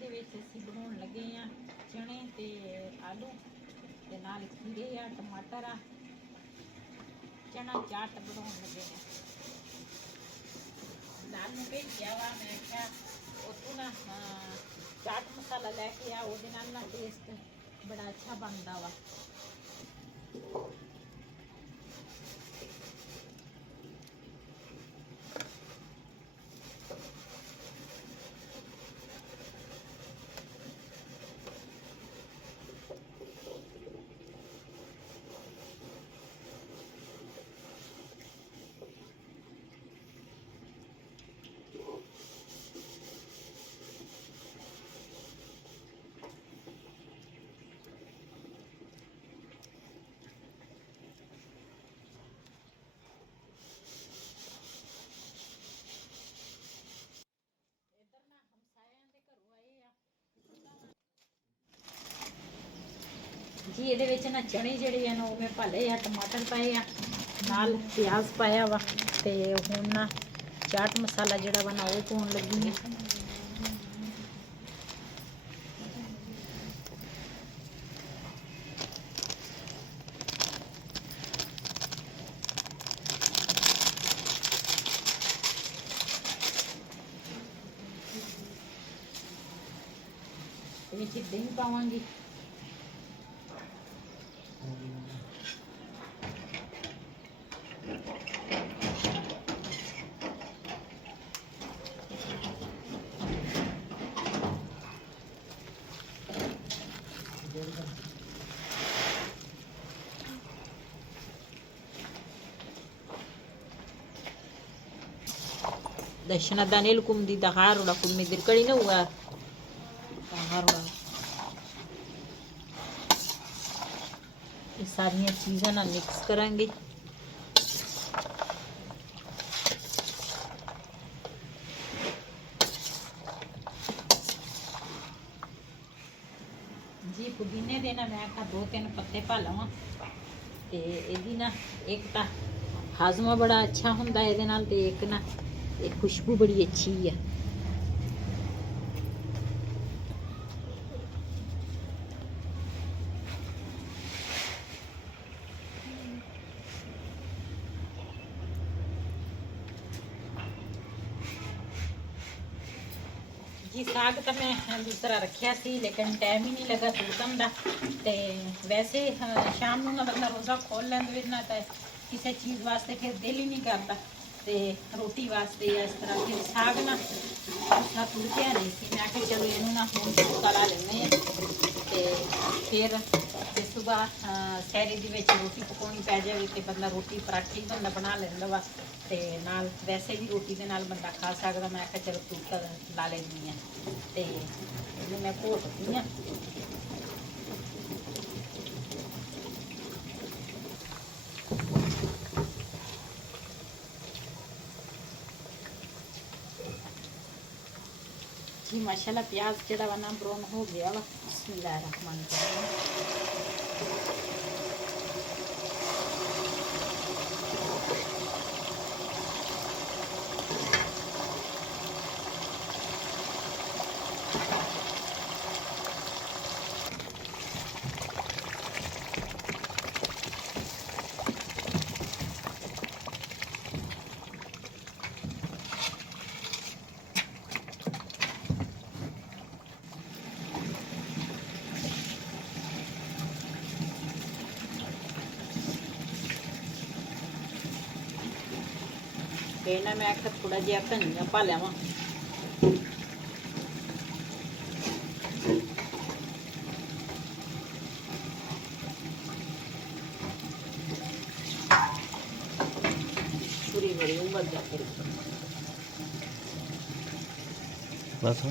ਇਹਦੇ ਵਿੱਚ ਅਸੀਂ ਬਣਾਉਣ ਲੱਗੇ ਆ ਚਣੇ ਤੇ ਆਲੂ ਤੇ ਨਾਲ ਖੀਰੇ ਆ, ਟਮਾਟਰ ਆ, ਚਨਾ ਚਾਟ ਬਣਾਉਣ ਲੱਗੇ ਆ। ਨਾਲ ਨੂੰ ਭੇਜਿਆ ਵਾ, ਮੈਂ ਕਿਹਾ ਉੱਥੋਂ ਨਾ ਚਾਟ ਮਸਾਲਾ ਲੈ ਕੇ ਆ, ਉਹਦੇ ਨਾਲ ਨਾ ਟੇਸਟ ਬੜਾ ਅੱਛਾ ਬਣਦਾ ਵਾ। जी ਇਹਦੇ ਵਿੱਚ ਨਾ ਚਣੇ ਜਿਹੜੇ ਆ ਨਾ ਉਹ ਮੈਂ ਭਾਲੇ ਆ, ਟਮਾਟਰ ਪਾਏ ਆ, ਨਾਲ ਪਿਆਜ਼ ਪਾਇਆ ਵਾ ਤੇ ਹੁਣ ਨਾ ਚਾਟ ਮਸਾਲਾ ਜਿਹੜਾ ਵਾ ਨਾ ਉਹ ਪਾਉਣ ਲੱਗੀ ਆ। ਵਿੱਚ ਦਹੀਂ ਪਾਵਾਂਗੀ, دشنا دانيلكم دي دهارو لكم مدير كرينا هو دهارو ये सारी चीज़ें ना मिक्स करेंगे। जी पुदीने दे ना मैं का 2-3 पत्ते पा लवां ते एदी ना एक ता हाजमा बड़ा अच्छा हुंदा एदे नाल ते एक ना एक खुशबू बड़ी अच्छी है। जी साग तो मैं दूसरा रखा सी लेकिन टाइम ही नहीं लगा सूटन का। तो वैसे शाम को ना बंदा रोज़ा खोल लेंदा ना तो किसी चीज़ वास्ते फिर दिल ही नहीं करता, तो रोटी वास्ते या इस तरह फिर साग ना अच्छा तुड़किया नहीं सी। मैं कि चलो इनू ना हम करा लेने तो फिर जो सुबह सैरी दी रोटी पकानी पै जाए तो बंदा रोटी पराठे बंदा बना लेंदा वा, ते नाल वैसे भी रोटी के नाल बंदा खा सकता। मैं क्या चलो तुड़का ला लेनी है तो इन्हें मैं घोटती हाँ। जी माशाल्लाह प्याज जड़ा वा ना ब्राउन हो गया वा। बिस्मिल्लाहिर्रहमानिर्रहीम। ना मैं थोड़ा जहा धनिया पा लिया पूरी बड़ी उबल जाती बस।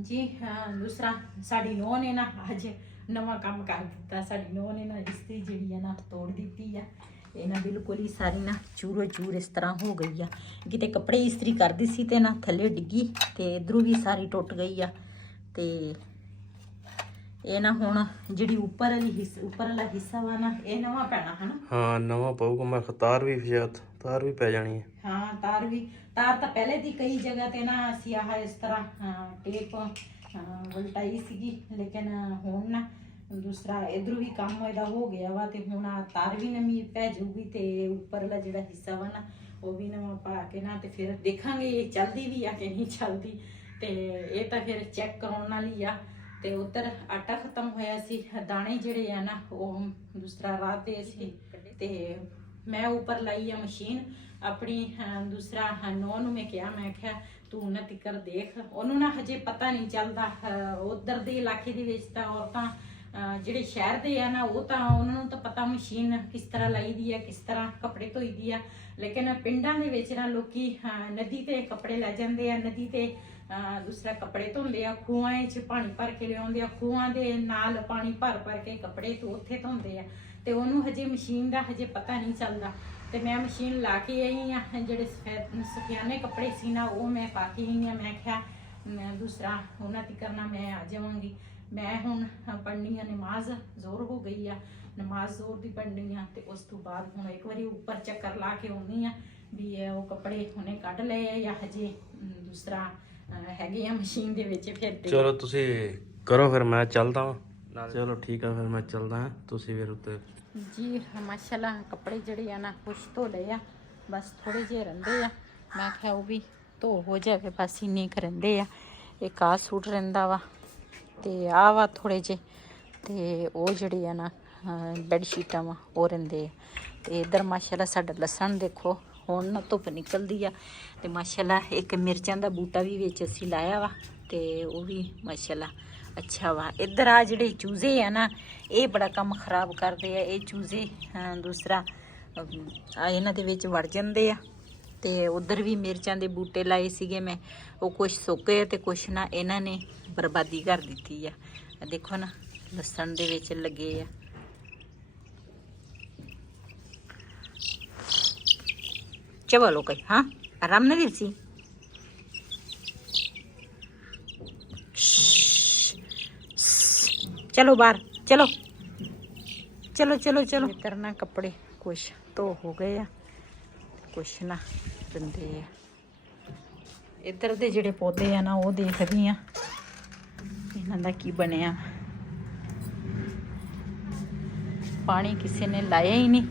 ਜੀ ਦੂਸਰਾ ਸਾਡੀ ਨੂੰਹ ਨੇ ਨਾ ਅੱਜ ਨਵਾਂ ਕੰਮ ਕਰ ਦਿੱਤਾ। ਸਾਡੀ ਨੂੰਹ ਨੇ ਨਾ ਇਸਤਰੀ ਜਿਹੜੀ ਆ ਨਾ ਤੋੜ ਦਿੱਤੀ ਆ। ਇਹ ਨਾ ਬਿਲਕੁਲ ਹੀ ਸਾਰੀ ਨਾ ਚੂਰੋ ਚੂਰ ਇਸ ਤਰ੍ਹਾਂ ਹੋ ਗਈ ਆ। ਕਿਤੇ ਕੱਪੜੇ ਇਸਤਰੀ ਕਰਦੀ ਸੀ ਤੇ ਨਾ ਥੱਲੇ ਡਿੱਗੀ ਤੇ ਇਧਰੋਂ ਵੀ ਸਾਰੀ ਟੁੱਟ ਗਈ ਆ। ਤੇ ਇਹ ਨਾ ਹੁਣ ਜਿਹੜੀ ਉੱਪਰ ਵਾਲਾ ਹਿੱਸਾ ਵਾ ਨਾ ਇਹ ਨਵਾਂ ਪੈਣਾ ਹਨਾ। ਹਾਂ ਨਵਾਂ ਪਊਗਾ। ਮੈਂ ਤਾਰ ਵੀ ਤਾਰ ਵੀ ਪੈ ਜਾਣੀ ਹੈ। ਹਾਂ ਤਾਰ ਤਾਂ ਪਹਿਲੇ ਦੀ ਕਈ ਜਗ੍ਹਾ ਤੇ ਨਾ ਅਸੀਂ ਆਹ ਇਸ ਤਰ੍ਹਾਂ ਟੇਪ ਉਲਟਾਈ ਸੀਗੀ, ਲੇਕਿਨ ਹੁਣ ਨਾ ਦੂਸਰਾ ਇਧਰੋਂ ਵੀ ਕੰਮ ਇਹਦਾ ਹੋ ਗਿਆ ਵਾ ਤੇ ਹੁਣ ਤਾਰ ਵੀ ਨਵੀਂ ਪੈ ਜਾਊਗੀ ਤੇ ਉੱਪਰਲਾ ਜਿਹੜਾ ਹਿੱਸਾ ਵਾ ਨਾ ਉਹ ਵੀ ਨਵਾਂ ਪਾ ਕੇ ਨਾ ਤੇ ਫਿਰ ਦੇਖਾਂਗੇ ਇਹ ਚੱਲਦੀ ਵੀ ਆ ਕਿ ਨਹੀਂ ਚੱਲਦੀ। ਤੇ ਇਹ ਤਾਂ ਫਿਰ ਚੈੱਕ ਕਰਾਉਣ ਵਾਲੀ ਆ। ਤੇ ਉੱਧਰ ਆਟਾ ਖਤਮ ਹੋਇਆ ਸੀ, ਦਾਣੇ ਜਿਹੜੇ ਆ ਨਾ ਉਹ ਦੂਸਰਾ ਰਾਤ ਦੇ ਸੀ ਤੇ ਮੈਂ ਉੱਪਰ ਲਾਈ ਆ ਮਸ਼ੀਨ ਆਪਣੀ। ਦੂਸਰਾ ਨੂੰਹ ਨੂੰ ਮੈਂ ਕਿਹਾ ਤੂੰ ਉਹਨਾਂ ਤਿੱਕਰ ਦੇਖ। ਉਹਨੂੰ ਨਾ ਹਜੇ ਪਤਾ ਨਹੀਂ ਚੱਲਦਾ। ਉਧਰ ਦੇ ਇਲਾਕੇ ਦੇ ਵਿੱਚ ਤਾਂ ਔਰਤਾਂ ਜਿਹੜੇ ਸ਼ਹਿਰ ਦੇ ਆ ਨਾ ਉਹ ਤਾਂ ਉਹਨਾਂ ਨੂੰ ਤਾਂ ਪਤਾ ਮਸ਼ੀਨ ਕਿਸ ਤਰ੍ਹਾਂ ਲਾਈ ਦੀ ਆ, ਕਿਸ ਤਰ੍ਹਾਂ ਕੱਪੜੇ ਧੋਈ ਦੀ ਆ। ਲੇਕਿਨ ਪਿੰਡਾਂ ਦੇ ਵਿੱਚ ਨਾ ਲੋਕੀ ਨਦੀ ਤੇ ਕੱਪੜੇ ਲੈ ਜਾਂਦੇ ਆ, ਨਦੀ ਤੇ ਦੂਸਰਾ ਕੱਪੜੇ ਧੋਂਦੇ ਆ, ਖੂਹਾਂ 'ਚ ਪਾਣੀ ਭਰ ਕੇ ਲਿਆਉਂਦੇ ਆ, ਖੂਹਾਂ ਦੇ ਨਾਲ ਪਾਣੀ ਭਰ ਕੇ ਕੱਪੜੇ ਉੱਥੇ ਧੋਂਦੇ ਆ। ਤੇ ਉਹਨੂੰ ਹਜੇ ਮਸ਼ੀਨ ਦਾ ਹਜੇ ਪਤਾ ਨਹੀਂ ਚੱਲਦਾ। ਤੇ ਮੈਂ ਮਸ਼ੀਨ ਲਾ ਕੇ ਆਈ ਆ। ਜਿਹੜੇ ਸਫਿਆਨੇ ਕੱਪੜੇ ਸੀ ਨਾ ਉਹ ਮੈਂ ਪਾ ਕੇ ਆਈ ਆ। ਮੈਂ ਕਿਹਾ ਦੂਸਰਾ ਉਹਨਾਂ ਦੀ ਕਰਨਾ ਮੈਂ ਆ ਜਾਵਾਂਗੀ। ਮੈਂ ਹੁਣ ਪੜ੍ਹਨੀ ਆ ਨਮਾਜ਼, ਜ਼ੋਰ ਹੋ ਗਈ ਆ, ਨਮਾਜ਼ ਜ਼ੋਰ ਦੀ ਪੜ੍ਹਨੀ ਆ। ਤੇ ਉਸ ਤੋਂ ਬਾਅਦ ਹੁਣ ਇੱਕ ਵਾਰੀ ਉੱਪਰ ਚੱਕਰ ਲਾ ਕੇ ਆਉਣੀ ਆ ਵੀ ਉਹ ਕੱਪੜੇ ਹੁਣੇ ਕੱਢ ਲਏ ਆ ਜਾਂ ਹਜੇ ਦੂਸਰਾ ਹੈਗੇ ਆ ਮਸ਼ੀਨ ਦੇ ਵਿੱਚ। ਫਿਰ ਚਲੋ ਤੁਸੀਂ ਕਰੋ ਫਿਰ ਮੈਂ ਚੱਲਦਾ ਹਾਂ। ਚਲੋ ਠੀਕ ਆ ਫਿਰ ਮੈਂ ਚੱਲਦਾ ਹਾਂ, ਤੁਸੀਂ ਫਿਰ ਉੱਤੇ ਜੀ। ਮਾਸ਼ਾਅੱਲਾ ਕੱਪੜੇ ਜਿਹੜੇ ਆ ਨਾ ਕੁਛ ਧੋ ਲਏ ਆ, ਬਸ ਥੋੜੇ ਜਿਹੇ ਰਹਿੰਦੇ ਆ। ਮੈਂ ਕਿਹਾ ਉਹ ਵੀ ਧੋ ਹੋ ਜਾਵੇ, ਬਸ ਇੰਨੇ ਕੁ ਰਹਿੰਦੇ ਆ। ਇੱਕ ਆਹ ਸੂਟ ਰਹਿੰਦਾ ਵਾ ਤੇ ਆਹ ਵਾ ਥੋੜੇ ਜਿਹੇ, ਤੇ ਉਹ ਜਿਹੜੇ ਆ ਨਾ ਬੈੱਡ ਸ਼ੀਟਾਂ ਵਾ ਉਹ ਰਹਿੰਦੇ ਆ। ਤੇ ਇੱਧਰ ਮਾਸ਼ਾਅੱਲਾ ਸਾਡਾ ਲਸਣ ਦੇਖੋ ਹੁਣ ਨਾ ਧੁੱਪ ਨਿਕਲਦੀ ਆ। ਤੇ ਮਾਸ਼ਾਅੱਲਾ ਇੱਕ ਮਿਰਚਾਂ ਦਾ ਬੂਟਾ ਵੀ ਵਿੱਚ ਅਸੀਂ ਲਾਇਆ ਵਾ ਤੇ ਉਹ ਵੀ ਮਾਸ਼ਾਅੱਲਾ ਅੱਛਾ ਵਾ। ਇੱਧਰ ਆ ਜਿਹੜੇ ਚੂਜ਼ੇ ਆ ਨਾ ਇਹ ਬੜਾ ਕੰਮ ਖਰਾਬ ਕਰਦੇ ਆ। ਇਹ ਚੂਜ਼ੇ ਦੂਸਰਾ ਇਹਨਾਂ ਦੇ ਵਿੱਚ ਵੜ ਜਾਂਦੇ ਆ। ਤੇ ਉਧਰ ਵੀ ਮਿਰਚਾਂ ਦੇ ਬੂਟੇ ਲਾਏ ਸੀਗੇ ਮੈਂ, ਉਹ ਕੁਛ ਸੁੱਕੇ ਤੇ ਕੁਛ ਨਾ ਇਹਨਾਂ ਨੇ ਬਰਬਾਦੀ ਕਰ ਦਿੱਤੀ ਆ। ਦੇਖੋ ਨਾ ਲਸਣ ਦੇ ਵਿੱਚ ਲੱਗੇ ਆ। ਚਲੋ ਕੋਈ ਹਾਂ ਆਰਾਮ ਨਾਲ ਸੀ। चलो बाहर चलो चलो चलो चलो करना। कपड़े कुछ तो हो गए आ, कुछ ना रंदे आ। इधर दे जिहड़े पौधे आ ना वो देखदी आ इन्हां दा की बनिया। पानी किसी ने लाया ही नहीं,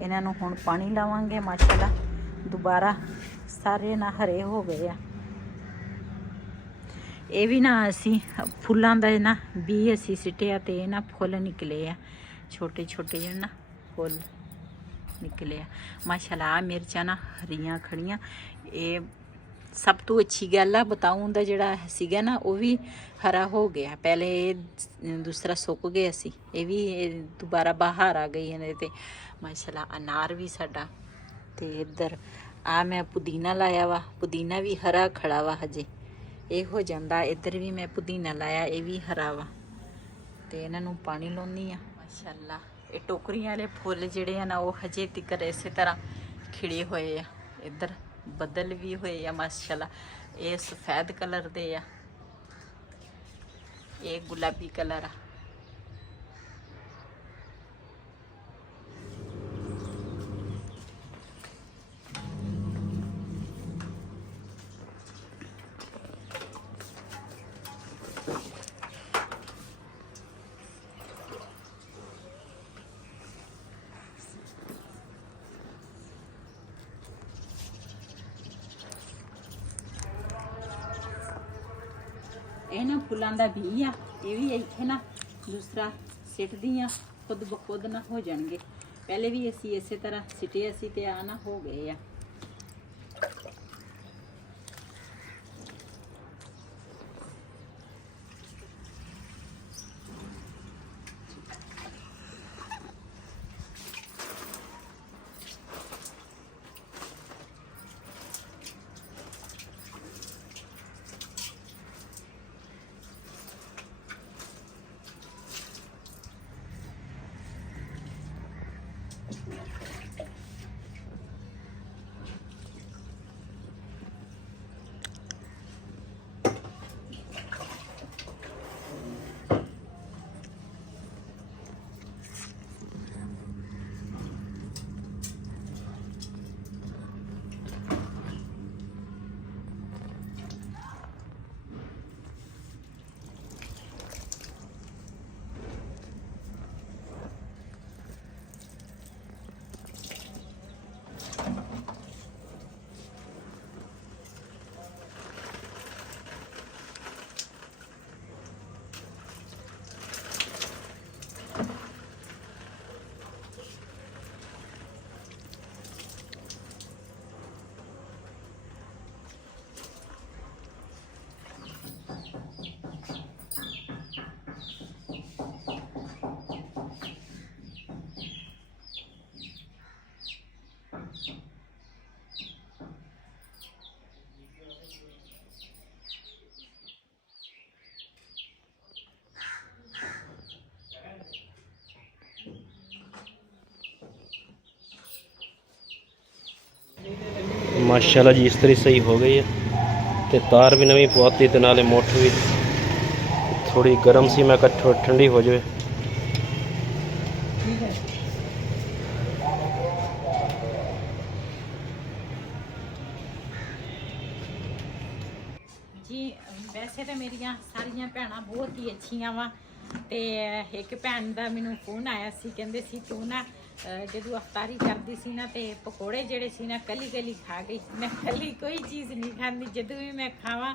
इन्हां नूं हुण पानी लावांगे। माशाअल्लाह दोबारा सारे ना हरे हो गए आ। ਇਹ ਵੀ ਨਾ ਅਸੀਂ ਫੁੱਲਾਂ ਦਾ ਨਾ ਵੀ ਅਸੀਂ ਸਿੱਟਿਆ ਤੇ ਇਹ ਨਾ ਫੁੱਲ ਨਿਕਲੇ ਆ, ਛੋਟੇ ਛੋਟੇ ਜਿਹੇ ਨਾ ਫੁੱਲ ਨਿਕਲੇ ਆ। ਮਾਸ਼ਾਅੱਲਾ ਆ ਮਿਰਚਾਂ ਨਾ ਹਰੀਆਂ ਖੜੀਆਂ। ਇਹ ਸਭ ਤੋਂ ਅੱਛੀ ਗੱਲ ਆ। ਬਤਾਊਂ ਦਾ ਜਿਹੜਾ ਸੀਗਾ ਨਾ ਉਹ ਵੀ ਹਰਾ ਹੋ ਗਿਆ। ਪਹਿਲੇ ਇਹ ਦੂਸਰਾ ਸੁੱਕ ਗਿਆ ਸੀ, ਇਹ ਵੀ ਦੁਬਾਰਾ ਬਾਹਰ ਆ ਗਈ ਇਹਦੇ ਤੇ। ਮਾਸ਼ਾਅੱਲਾ ਅਨਾਰ ਵੀ ਸਾਡਾ। ਤੇ ਇੱਧਰ ਆ ਮੈਂ ਪੁਦੀਨਾ ਲਾਇਆ ਵਾ, ਪੁਦੀਨਾ ਵੀ ਹਰਾ ਖੜਾ ਵਾ ਹਜੇ, ਇਹ ਹੋ ਜਾਂਦਾ। ਇੱਧਰ ਵੀ ਮੈਂ ਪੁਦੀਨਾ ਲਾਇਆ, ਇਹ ਵੀ ਹਰਾ ਵਾ ਤੇ ਇਹਨਾਂ ਨੂੰ ਪਾਣੀ ਲਾਉਂਦੀ ਆ। ਮਾਸ਼ਾਅੱਲਾ ਇਹ ਟੋਕਰੀਆਂ ਵਾਲੇ ਫੁੱਲ ਜਿਹੜੇ ਆ ਨਾ ਉਹ ਹਜੇ ਤੱਕ ਇਸੇ ਤਰ੍ਹਾਂ ਖਿੜੇ ਹੋਏ ਆ। ਇੱਧਰ ਬੱਦਲ ਵੀ ਹੋਏ ਆ ਮਾਸ਼ਾਅੱਲਾ। ਇਹ ਸਫੈਦ ਕਲਰ ਦੇ ਆ, ਇਹ ਗੁਲਾਬੀ ਕਲਰ ਆ। ਇਹ ਨਾ ਫੁੱਲਾਂ ਦਾ ਵੀ ਆ, ਇਹ ਵੀ ਇੱਥੇ ਨਾ ਦੂਸਰਾ ਸਿੱਟਦੀ ਆ, ਖੁਦ ਬਖੁਦ ਨਾ ਹੋ ਜਾਣਗੇ। ਪਹਿਲੇ ਵੀ ਅਸੀਂ ਇਸੇ ਤਰ੍ਹਾਂ ਸਿੱਟੇ ਅਸੀਂ ਤੇ ਆ ਨਾ ਹੋ ਗਏ ਆ। माशाल्लाह जी इस्त्री सही हो गई है ते तार भी नवी पवाती ते नाले मोटर भी थोड़ी गर्म सी, मैं कहा ठंडी हो जाए। ठीक है जी। वैसे तो मेरिया सारिया भैन बहुत ही अच्छिया वा ਤੇ ਇੱਕ ਭੈਣ ਦਾ ਮੈਨੂੰ ਫੋਨ ਆਇਆ ਸੀ, ਕਹਿੰਦੇ ਸੀ ਤੂੰ ਨਾ ਜਦੋਂ ਅਫਤਾਰੀ ਕਰਦੀ ਸੀ ਨਾ ਤੇ ਪਕੌੜੇ ਜਿਹੜੇ ਸੀ ਨਾ ਕੱਲੀ ਕੱਲੀ ਖਾ ਗਈ। ਮੈਂ ਕੱਲੀ ਕੋਈ ਚੀਜ਼ ਨਹੀਂ ਖਾਂਦੀ, ਜਦੋਂ ਵੀ ਮੈਂ ਖਾਵਾਂ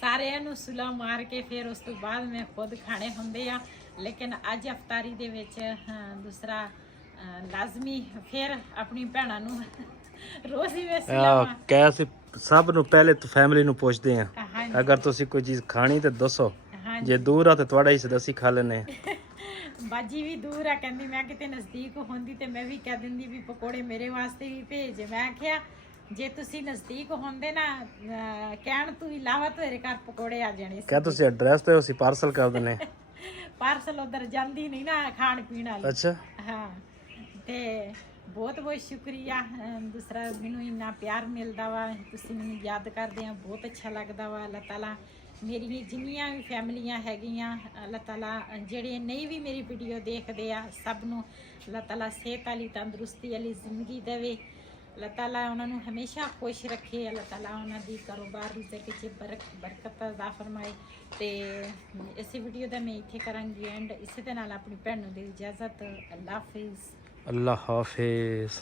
ਸਾਰਿਆਂ ਨੂੰ ਸੁਲਾ ਮਾਰ ਕੇ ਫਿਰ ਉਸ ਤੋਂ ਬਾਅਦ ਮੈਂ ਖੁਦ ਖਾਣੇ ਹੁੰਦੇ ਆ। ਲੇਕਿਨ ਅੱਜ ਅਫਤਾਰੀ ਦੇ ਵਿੱਚ ਦੂਸਰਾ ਲਾਜ਼ਮੀ ਫਿਰ ਆਪਣੀ ਭੈਣਾਂ ਨੂੰ ਰੋਜ਼ ਹੀ ਵੈਸੇ ਲਾਵਾਂ। कैसे सब नु पहले तो फैमिली नु पूछते हैं, ਹਾਂਜੀ अगर तुसी कोई चीज खानी तो दसो, ਹਾਂਜੀ जे दूर आ तो ਤੁਹਾਡਾ ਹਿੱਸਾ ਅਸੀਂ ਖਾ ਲੈਨੇ। ਬਾਜੀ ਵੀ ਦੂਰ ਆ, ਕਹਿੰਦੀ ਮੈਂ ਕਿਤੇ ਨਜ਼ਦੀਕ ਹੁੰਦੀ ਤੇ ਮੈਂ ਵੀ ਕਹਿ ਦਿੰਦੀ ਵੀ ਪਕੌੜੇ ਮੇਰੇ ਵਾਸਤੇ ਵੀ ਭੇਜ। ਮੈਂ ਆਖਿਆ ਜੇ ਤੁਸੀਂ ਨਜ਼ਦੀਕ ਹੁੰਦੇ ਨਾ ਕਹਿਣ ਤੋਂ ਇਲਾਵਾ ਤੇਰੇ ਘਰ ਪਕੌੜੇ ਆ ਜਾਣੇ ਸੀ। ਕਹ ਤੁਸੀਂ ਐਡਰੈਸ ਤੇ ਅਸੀਂ ਪਾਰਸਲ ਕਰ ਦਿੰਨੇ। ਪਾਰਸਲ ਉਧਰ ਜਾਂਦੀ ਨਹੀਂ ਨਾ ਖਾਣ ਪੀਣ ਵਾਲੀ। ਅੱਛਾ ਹਾਂ ਤੇ ਬਹੁਤ ਬਹੁਤ ਸ਼ੁਕਰੀਆ। ਦੂਸਰਾ ਮੈਨੂੰ ਇੰਨਾ ਪਿਆਰ ਮਿਲਦਾ ਵਾ, ਤੁਸੀਂ ਮੈਨੂੰ ਯਾਦ ਕਰਦੇ ਆ, ਬਹੁਤ ਅੱਛਾ ਲੱਗਦਾ ਵਾ। ਅੱਲਾਹ ਤਾਲਾ ਮੇਰੀ ਜਿੰਨੀਆਂ ਵੀ ਫੈਮਲੀਆਂ ਹੈਗੀਆਂ, ਅੱਲਾਹ ਤਾਲਾ ਜਿਹੜੇ ਨਹੀਂ ਵੀ ਮੇਰੀ ਵੀਡੀਓ ਦੇਖਦੇ ਆ ਸਭ ਨੂੰ ਅੱਲਾਹ ਤਾਲਾ ਸਿਹਤ ਵਾਲੀ ਤੰਦਰੁਸਤੀ ਵਾਲੀ ਜ਼ਿੰਦਗੀ ਦੇਵੇ। ਅੱਲਾਹ ਤਾਲਾ ਉਹਨਾਂ ਨੂੰ ਹਮੇਸ਼ਾ ਖੁਸ਼ ਰੱਖੇ। ਅੱਲਾਹ ਤਾਲਾ ਉਹਨਾਂ ਦੀ ਕਾਰੋਬਾਰ ਰਿਜ਼ਕ ਵਿੱਚ ਬਰਕਤ ਅਤਾ ਫਰਮਾਏ। ਤੇ ਇਸੇ ਵੀਡੀਓ ਦਾ ਮੈਂ ਇੱਥੇ ਕਰਾਂਗੀ ਐਂਡ ਇਸੇ ਦੇ ਨਾਲ ਆਪਣੀ ਭੈਣ ਨੂੰ ਦੇ ਇਜਾਜ਼ਤ। ਅੱਲਾਹ ਹਾਫਿਜ਼। अल्लाह हाफिज।